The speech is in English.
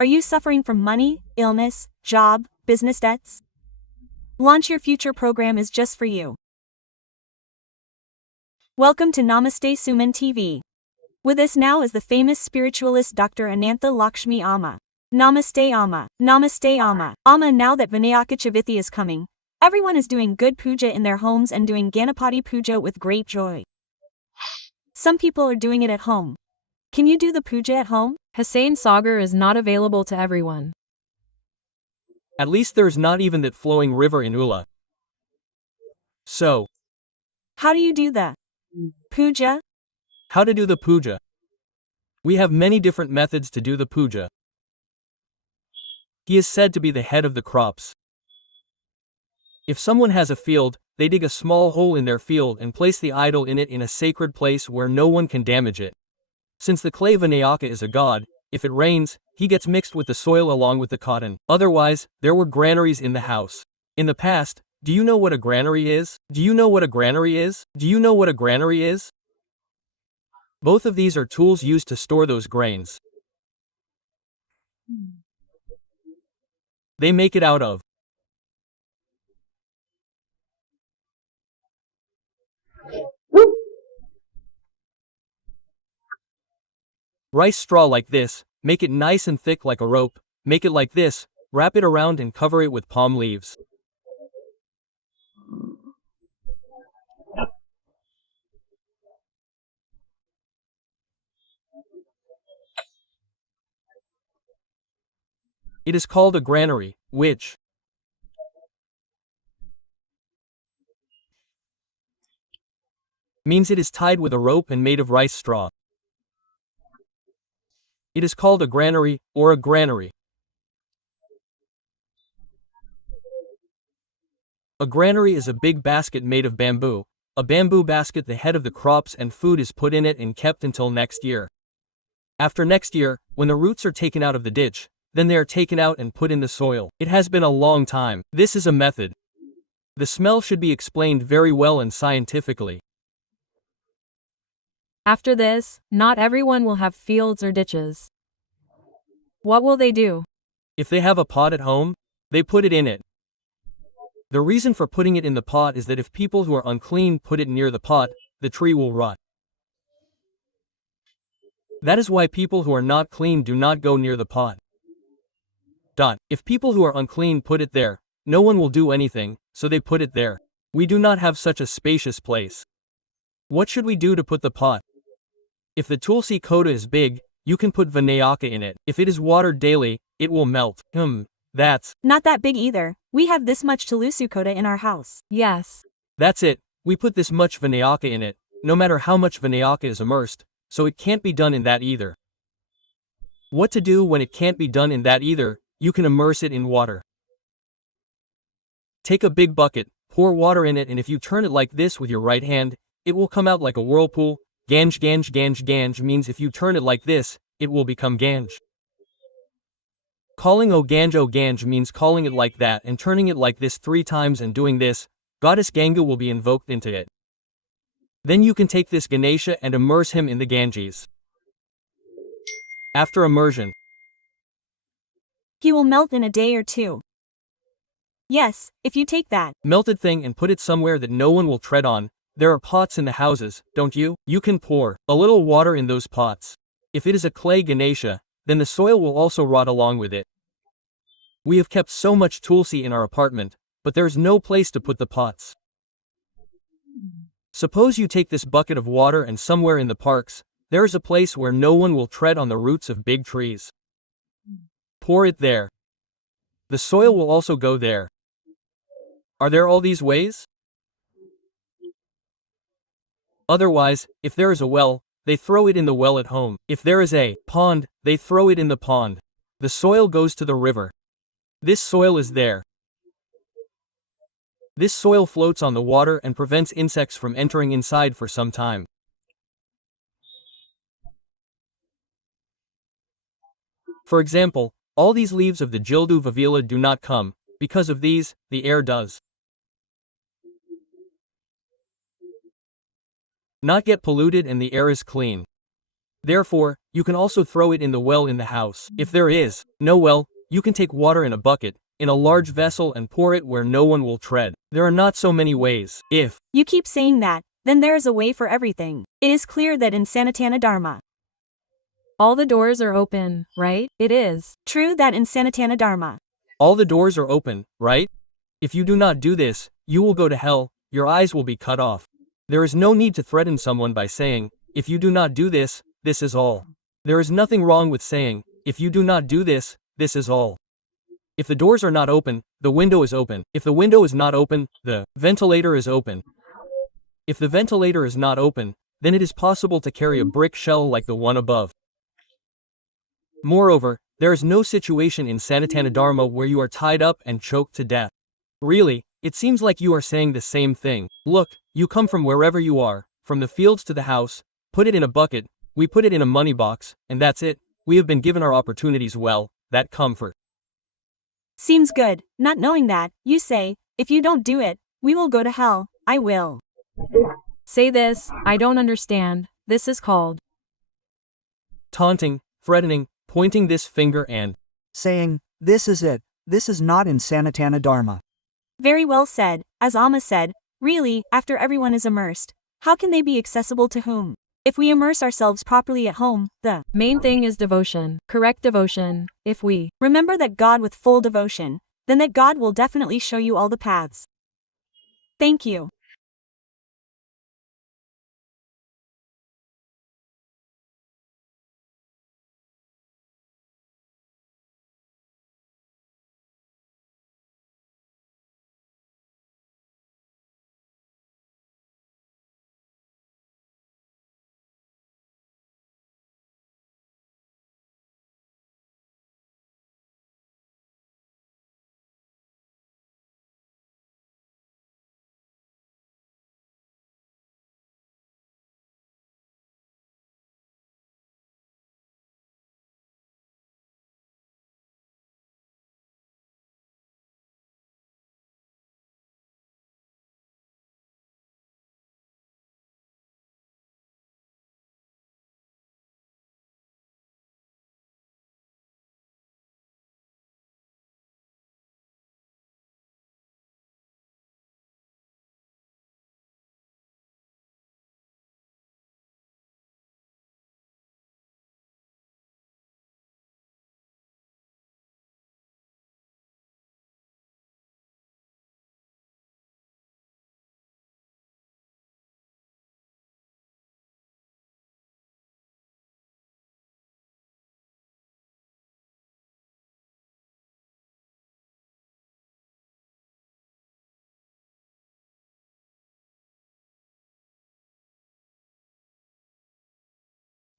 Are you suffering from money, illness, job, business debts? Launch Your Future program is just for you. Welcome to Namaste Suman TV. With us now is the famous spiritualist Dr. Anantha Lakshmi Amma. Namaste Amma. Namaste Amma. Amma, now that Vinayaka Chavithi is coming, everyone is doing good puja in their homes and doing Ganapati puja with great joy. Some people are doing it at home. Can you do the puja at home? Hussain Sagar is not available to everyone. At least there's not even that flowing river in Ula. So, How do you do the puja? how to do the puja? We have many different methods to do the puja. He is said to be the head of the crops. If someone has a field, they dig a small hole in their field and place the idol in it in a sacred place where no one can damage it. Since the clay Vinayaka is a god, if it rains, he gets mixed with the soil along with the cotton. Otherwise, there were granaries in the house. In the past, do you know what a granary is? Do you know what a granary is? Do you know what a granary is? Both of these are tools used to store those grains. They make it out of rice straw like this, make it nice and thick like a rope, make it like this, wrap it around and cover it with palm leaves. It is called a granary, which means it is tied with a rope and made of rice straw. It is called a granary, or a granary. A granary is a big basket made of bamboo. A bamboo basket, the head of the crops and food is put in it and kept until next year. After next year, when the roots are taken out of the ditch, then they are taken out and put in the soil. It has been a long time. This is a method. The smell should be explained very well and scientifically. After this, not everyone will have fields or ditches. What will they do? If they have a pot at home, they put it in it. The reason for putting it in the pot is that if people who are unclean put it near the pot, the tree will rot. That is why people who are not clean do not go near the pot. If people who are unclean put it there, no one will do anything, so they put it there. We do not have such a spacious place. What should we do to put the pot? If the Tulsi Kota is big, you can put Vinayaka in it. If it is watered daily, it will melt. That's Not that big either. We have this much Tulusu Kota in our house. Yes. That's it. We put this much Vinayaka in it, no matter how much Vinayaka is immersed, so it can't be done in that either. What to do when it can't be done in that either? You can immerse it in water. Take a big bucket, pour water in it, and if you turn it like this with your right hand, it will come out like a whirlpool. Ganj Ganj Ganj Ganj means if you turn it like this, it will become Ganj. Calling O Ganj means calling it like that and turning it like this 3 times and doing this, Goddess Ganga will be invoked into it. Then you can take this Ganesha and immerse him in the Ganges. After immersion, He will melt in a day or 2. Yes, if you take that melted thing and put it somewhere that no one will tread on. There are pots in the houses, don't you? You can pour a little water in those pots. If it is a clay Ganesha, then the soil will also rot along with it. We have kept so much Tulsi in our apartment, but there is no place to put the pots. Suppose you take this bucket of water and somewhere in the parks, there is a place where no one will tread on the roots of big trees. Pour it there. The soil will also go there. Are there all these ways? Otherwise, if there is a well, they throw it in the well at home. If there is a pond, they throw it in the pond. The soil goes to the river. This soil is there. This soil floats on the water and prevents insects from entering inside for some time. For example, all these leaves of the Jildu Vavila do not come. Because of these, the air does not get polluted and the air is clean. Therefore, you can also throw it in the well in the house. If there is no well, you can take water in a bucket, in a large vessel and pour it where no one will tread. There are not so many ways. If You keep saying that, then there is a way for everything. It is clear that in Sanatana Dharma. All the doors are open, right? It is. True that in Sanatana Dharma. all the doors are open, right? If you do not do this, you will go to hell, your eyes will be cut off. There is no need to threaten someone by saying, if you do not do this, this is all. There is nothing wrong with saying, if you do not do this, this is all. If the doors are not open, the window is open. If the window is not open, the ventilator is open. If the ventilator is not open, then it is possible to carry a brick shell like the one above. Moreover, there is no situation in Sanatana Dharma where you are tied up and choked to death. Really, it seems like you are saying the same thing. Look, you come from wherever you are, from the fields to the house, put it in a bucket, we put it in a money box, and that's it. We have been given our opportunities well, that comfort. Seems good. Not knowing that, you say, if you don't do it, we will go to hell. I will. Say this, I don't understand. This is called Taunting, threatening, pointing this finger and saying, this is it, this is not in Sanatana Dharma. Very well said. As Amma said, really, after everyone is immersed, how can they be accessible to whom? If we immerse ourselves properly at home, the main thing is devotion, correct devotion. If we remember that God with full devotion, then that God will definitely show you all the paths. Thank you.